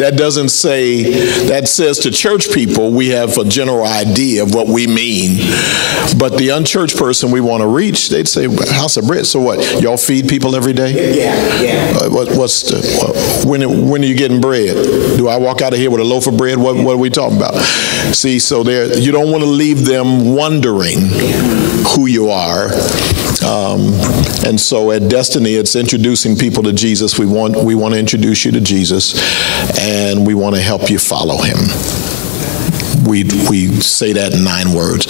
That doesn't say, that says to church people, we have a general idea of what we mean. But the unchurched person we want to reach, they'd say, house of bread. So what? Y'all feed people every day? Yeah. When are you getting bread? Do I walk out of here with a loaf of bread? What are we talking about? See, so there, you don't want to leave them wondering who you are. And so at Destiny, it's introducing people to Jesus. We want to introduce you to Jesus, and we want to help you follow him. We say that in 9 words.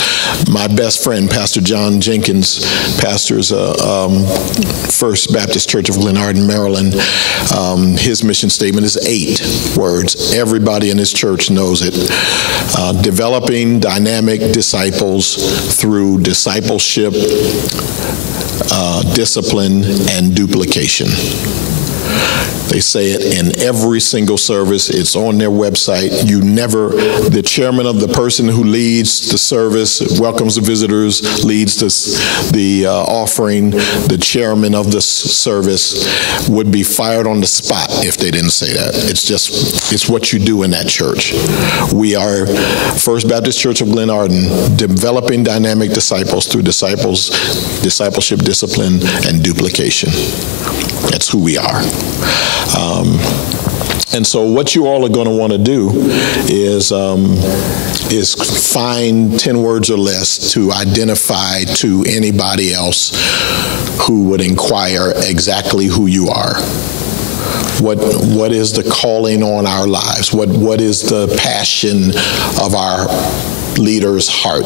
My best friend, Pastor John Jenkins, pastors First Baptist Church of Glenarden, Maryland. His mission statement is 8 words. Everybody in his church knows it. Developing dynamic disciples through discipleship, discipline, and duplication. They say it in every single service. It's on their website. The chairman of the person who leads the service, welcomes the visitors, leads the offering, the chairman of the service would be fired on the spot if they didn't say that. It's what you do in that church. We are First Baptist Church of Glenarden, developing dynamic disciples through discipleship, discipline, and duplication. That's who we are. And so what you all are going to want to do is find 10 words or less to identify to anybody else who would inquire exactly who you are. What is the calling on our lives? What is the passion of our leader's heart?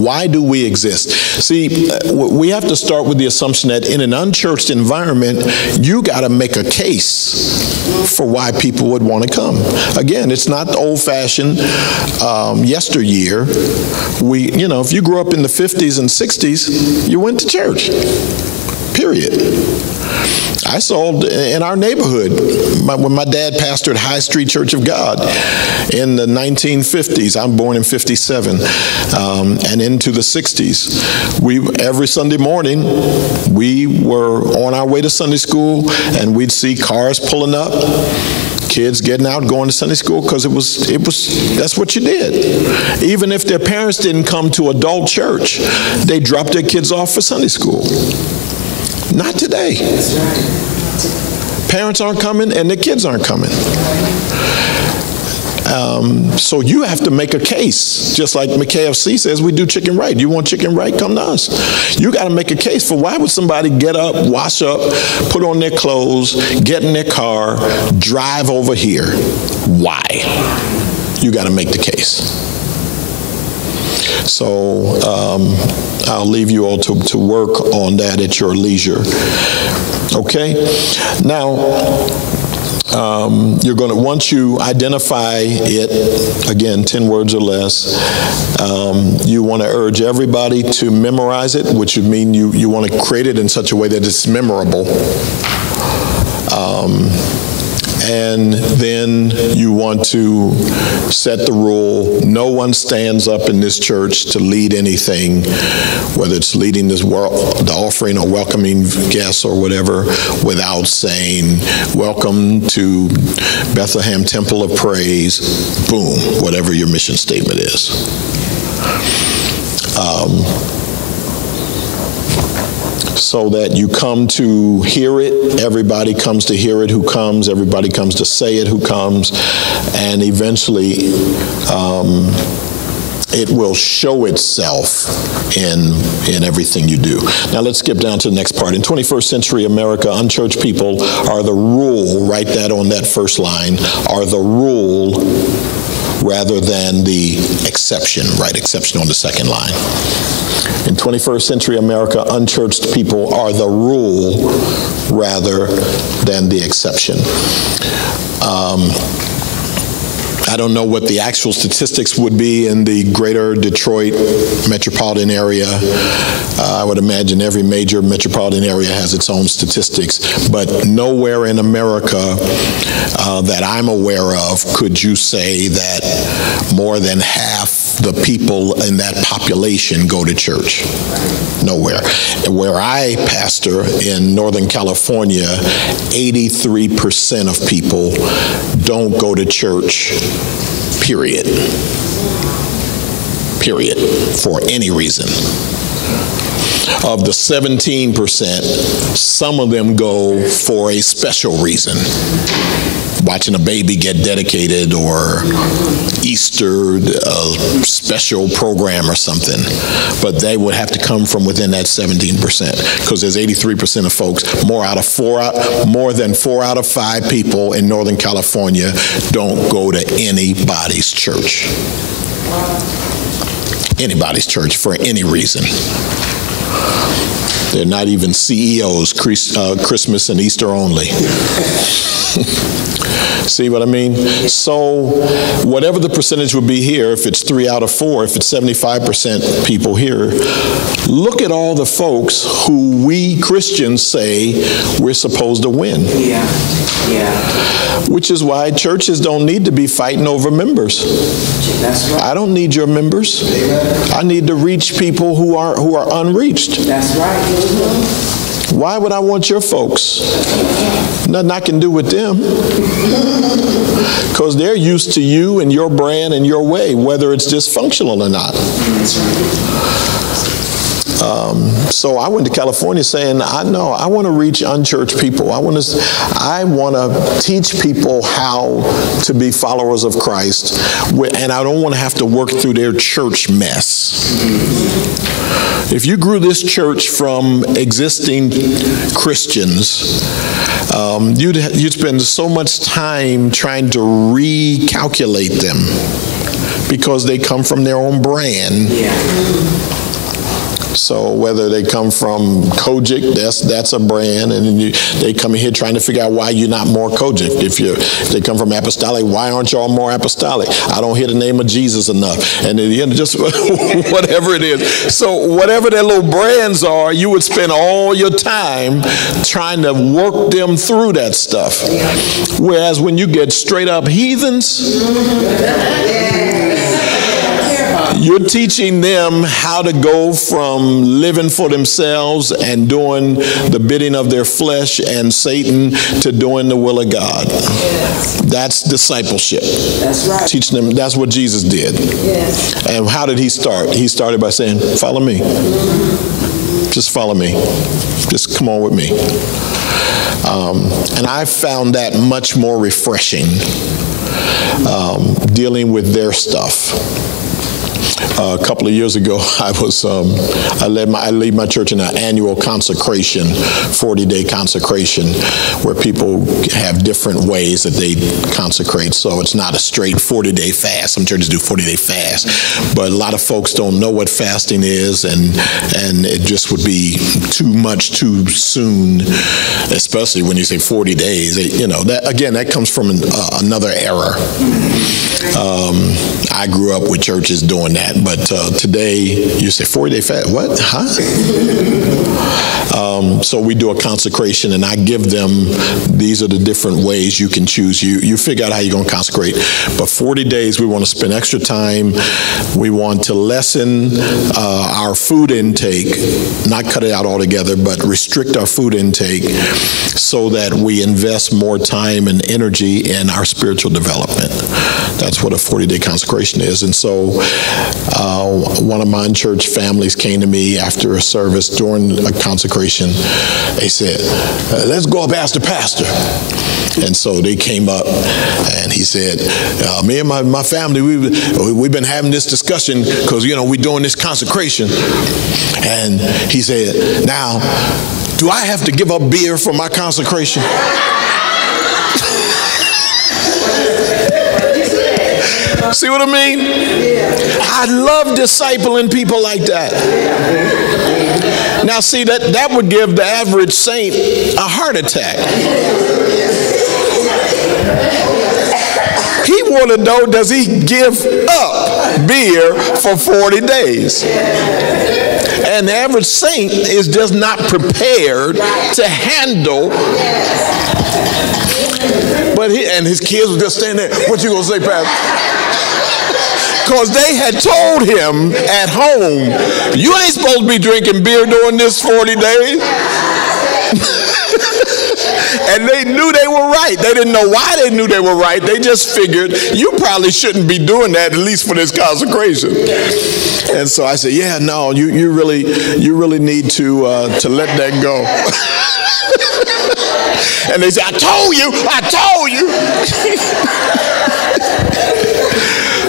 Why do we exist? See, we have to start with the assumption that in an unchurched environment, you got to make a case for why people would want to come. Again, it's not the old-fashioned yesteryear. If you grew up in the 50s and 60s, you went to church. Period. I saw in our neighborhood, when my dad pastored High Street Church of God in the 1950s, I'm born in 57, and into the 60s, every Sunday morning, we were on our way to Sunday school, and we'd see cars pulling up, kids getting out, going to Sunday school, because that's what you did. Even if their parents didn't come to adult church, they dropped their kids off for Sunday school. Not today. Parents aren't coming and the kids aren't coming. So you have to make a case. Just like McKFC says, we do chicken right. You want chicken right? Come to us. You got to make a case for why would somebody get up, wash up, put on their clothes, get in their car, drive over here. Why? You got to make the case. So I'll leave you all to work on that at your leisure. Okay? Now, once you identify it, again, 10 words or less, you want to urge everybody to memorize it, which would mean you want to create it in such a way that it's memorable. And then you want to set the rule, no one stands up in this church to lead anything, whether it's leading the offering or welcoming guests or whatever, without saying, welcome to Bethlehem Temple of Praise, boom, whatever your mission statement is. So that you come to hear it, everybody comes to hear it who comes, everybody comes to say it who comes, and eventually it will show itself in everything you do. Now let's skip down to the next part. In 21st century America, unchurched people are the rule, write that on that first line, are the rule rather than the exception, right? Exception on the second line. In 21st century America, unchurched people are the rule rather than the exception. I don't know what the actual statistics would be in the greater Detroit metropolitan area. I would imagine every major metropolitan area has its own statistics, but nowhere in America that I'm aware of could you say that more than half the people in that population go to church. Nowhere. Where I pastor in Northern California, 83% of people don't go to church, period. Period, for any reason. Of the 17%, some of them go for a special reason. Watching a baby get dedicated, or Easter, a special program or something. But they would have to come from within that 17%, because there's 83% of folks, more than 4 out of 5 people in Northern California don't go to anybody's church. Anybody's church for any reason. They're not even CEOs, Christmas and Easter only. See what I mean? So whatever the percentage would be here, if it's 3 out of 4, if it's 75% people here, look at all the folks who we Christians say we're supposed to win. Yeah. Which is why churches don't need to be fighting over members. That's right. I don't need your members. I need to reach people who are unreached. That's right. Why would I want your folks? Nothing I can do with them. Because they're used to you and your brand and your way, whether it's dysfunctional or not. So I went to California saying, I want to reach unchurched people. I want to teach people how to be followers of Christ, and I don't want to have to work through their church mess. If you grew this church from existing Christians, you'd spend so much time trying to recalculate them because they come from their own brand. So whether they come from Kojic, that's a brand, and then they come in here trying to figure out why you're not more Kojic. If they come from apostolic, why aren't y'all more apostolic? I don't hear the name of Jesus enough, and then just whatever it is. So whatever their little brands are, you would spend all your time trying to work them through that stuff. Whereas when you get straight up heathens, you're teaching them how to go from living for themselves and doing the bidding of their flesh and Satan to doing the will of God. Yes. That's discipleship. That's right. Teaching them, that's what Jesus did. Yes. And how did he start? He started by saying, follow me. Just follow me. Just come on with me. And I found that much more refreshing, dealing with their stuff. A couple of years ago, I lead my church in an annual consecration, 40-day consecration, where people have different ways that they consecrate. So it's not a straight 40-day fast. Some churches do 40-day fast, but a lot of folks don't know what fasting is, and it just would be too much too soon, especially when you say 40 days. That comes from another era. I grew up with churches doing that, but today you say 40-day fast. What? Huh? So we do a consecration, and I give them, these are the different ways you can choose. You figure out how you're going to consecrate. But 40 days, we want to spend extra time. We want to lessen our food intake, not cut it out altogether, but restrict our food intake so that we invest more time and energy in our spiritual development. That's what a 40-day consecration is. And so one of my church families came to me after a service during a consecration. They said, let's go up ask the pastor. And so they came up, and he said, me and my family, we've been having this discussion because, we're doing this consecration. And he said, now, do I have to give up beer for my consecration? See what I mean? I love discipling people like that. Now, see, that would give the average saint a heart attack. He want to know, does he give up beer for 40 days? And the average saint is just not prepared to handle. But his kids were just standing there. What you gonna say, Pastor? Because they had told him at home, you ain't supposed to be drinking beer during this 40 days. And they knew they were right. They didn't know why they knew they were right. They just figured, you probably shouldn't be doing that, at least for this consecration. And so I said, yeah, no, you really need to let that go. And they said, I told you.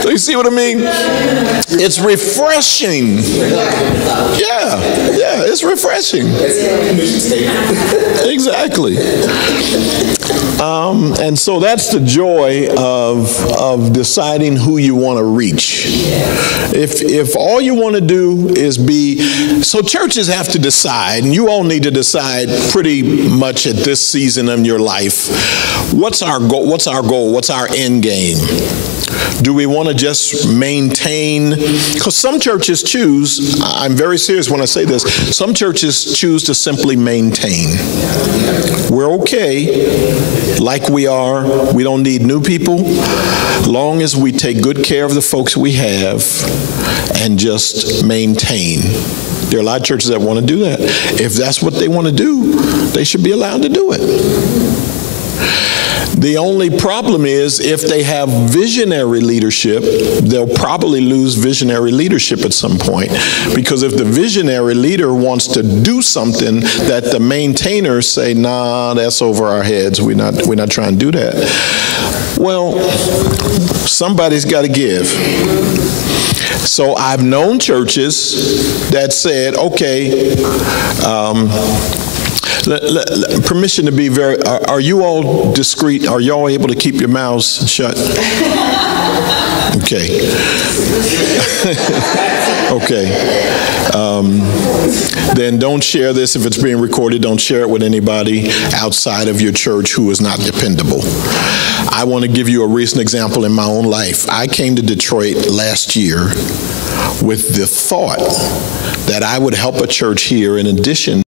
So you see what I mean? It's refreshing. Yeah, it's refreshing. Exactly. And so that's the joy of deciding who you want to reach. If all you want to do is so churches have to decide, and you all need to decide pretty much at this season of your life, what's our goal? What's our end game? Do we want to just maintain? Because some churches choose, I'm very serious when I say this, some churches choose to simply maintain. We're okay like we are. We don't need new people. Long as we take good care of the folks we have and just maintain. There are a lot of churches that want to do that. If that's what they want to do, they should be allowed to do it. The only problem is if they have visionary leadership, they'll probably lose visionary leadership at some point. Because if the visionary leader wants to do something that the maintainers say, nah, that's over our heads, we're not trying to do that. Well, somebody's got to give. So I've known churches that said, okay, permission to be very, are you all discreet? Are you all able to keep your mouths shut? Okay. Okay. Then don't share this if it's being recorded. Don't share it with anybody outside of your church who is not dependable. I want to give you a recent example in my own life. I came to Detroit last year with the thought that I would help a church here in addition